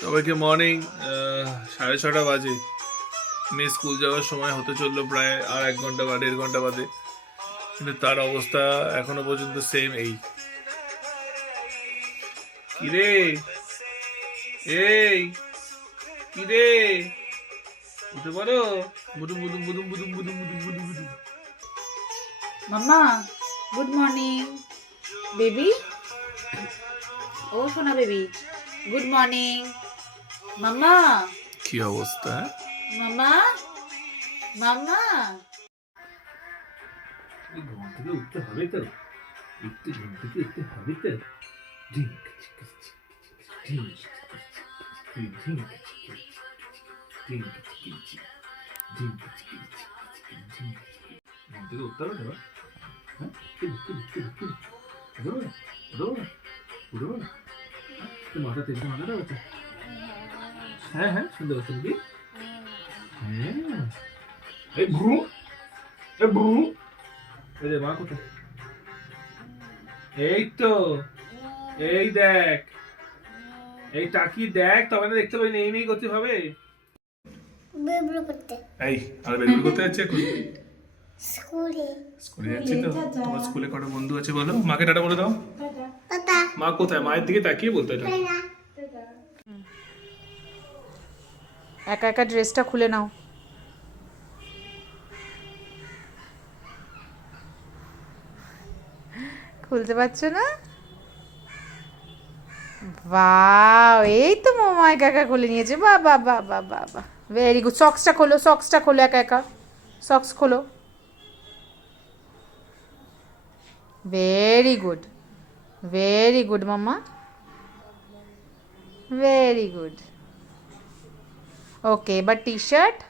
সবাইকে মর্নিং সাড়ে ছটা বাজে। মেয়ে স্কুল যাওয়ার সময় হতে চলল প্রায় আর এক ঘণ্টা বা দেড় ঘণ্টা বাদে। কিন্তু তার অবস্থা এখনও পর্যন্ত সেম এই। কিরে? এই, কিরে? উঠে পারো বুদুম বুদুম বুদুম বুদুম বুদুম বুদুম বুদুম বুদুম। Mamma good morning baby? ও সোনা বেবি। গুড মর্নিং মামা কি অবস্থা মামা মামা ঘুম থেকে উঠতে হবে তো একটু ঘুম থেকে উঠতে হবে তো ঢিঙ্ক ঢিঙ্ক ঢিঙ্ক ঢিঙ্ক ঢিঙ্ক ঘুম থেকে উঠতে হবে তো হ্যাঁ মাথা মাথাটা হচ্ছে। হ্যাঁ হ্যাঁ শুনতে পাচ্ছেন কি হ্যাঁ। এই ভ্রু এই ভ্রু। এই যে মা কোথায়? এই তো এই দেখ। এই টাকি দেখ তবে না দেখতে পাই নেই নেই করতে হবে। বেবলো করতে। এই আর বেগুন করতে যাচ্ছে এখন। স্কুলে। স্কুলে যাচ্ছি তো? তোমার স্কুলে কটা বন্ধু আছে বলো? মাকে টাটা বলে দাও। মা কোথায়? মায়ের দিকে তাকিয়ে বলতে এটা। একা একা ড্রেসটা খুলে নাও। খুলতে পারছ না? বাও এই তো মোমা একা একা খুলে নিয়েছে। বা বা বা বা বা ভেরি গুড সক্সটা খোলো সক্সটা খোলো একা একা। সক্স খোলো। very good very good mama very good okay but t-shirt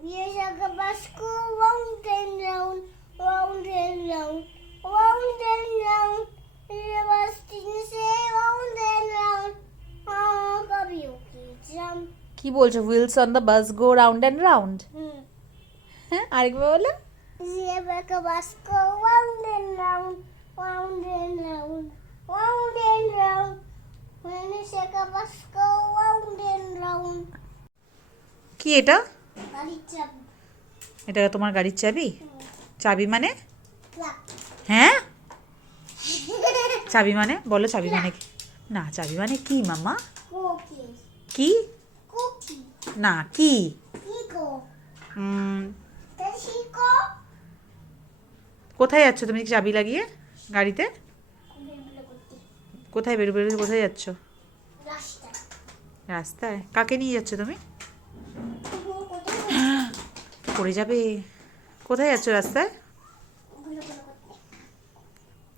Yes, I go bus round and round, round and round, round and round. The bus didn't say round and round. Oh, go be okay, jump. কি বলছো wheels on the bus go round and round? হ্যাঁ আরেকবার বলো Yeah, but a round and round, round and round, round and round. When you shake a basco round and round. কি এটা গাড়ির চাবি এটা তোমার গাড়ির চাবি চাবি মানে হ্যাঁ চাবি মানে বলো চাবি মানে কি না চাবি মানে কি মামা কি না কি কোথায় যাচ্ছ তুমি চাবি লাগিয়ে গাড়িতে? কোথায় বেরো বেরো, কোথায় যাচ্ছ? রাস্তায়। কাকে নিয়ে যাচ্ছ তুমি? পড়ে যাবে। কোথায় যাচ্ছ রাস্তায়?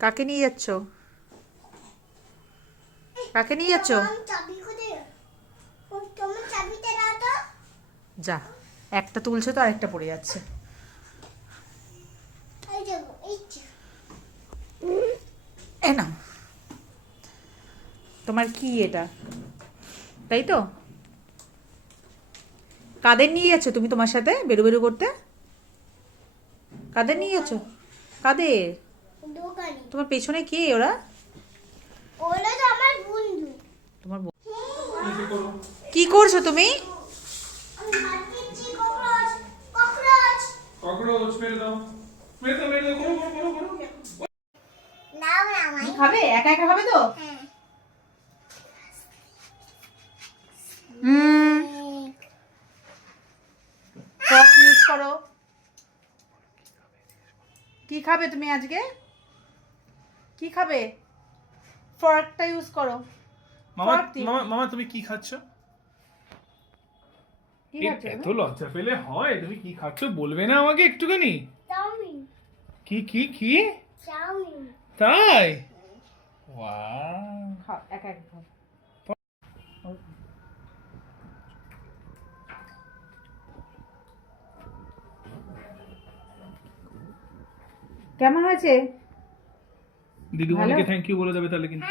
কাকে নিয়ে যাচ্ছ? কাকে নিয়ে যাচ্ছ? যা। একটা তুলছে তো আরেকটা পড়ে যাচ্ছে এই যাব এই যে। এ না? তোমার কি এটা? তাই তো? কাদের নিয়ে যাচ্ছ তুমি তোমার সাথে বেরো বেরো করতে? কাদের নিয়ে যাচ্ছ কাদের? তোমার পেছনে কে ওরা? ওগুলো তো আমার বন্ধু। তোমার কি করছ তুমি? ককরোচ মেরে দাও। মেরে দাও মেরে দাও করো করো করো। খাবে? একা একা খাবে তো? হ্যাঁ। হুম। ফর্ক ইউজ করো। কি খাবে তুমি আজকে? কি খাবে? ফর্কটা ইউজ করো। মামা মামা মামা তুমি কি খাচ্ছ? কি এই খাচ্ছ এত লজ্জা পেলে হয় তুমি কি খাচ্ছ? বলবে না আমাকে একটুখানি। চাউমিন। কি কি কি? চাউমিন। তাই? কেমন হয়েছে? দিদিমণিকে থ্যাংক ইউ বলে যাবে তাহলে কিন্তু।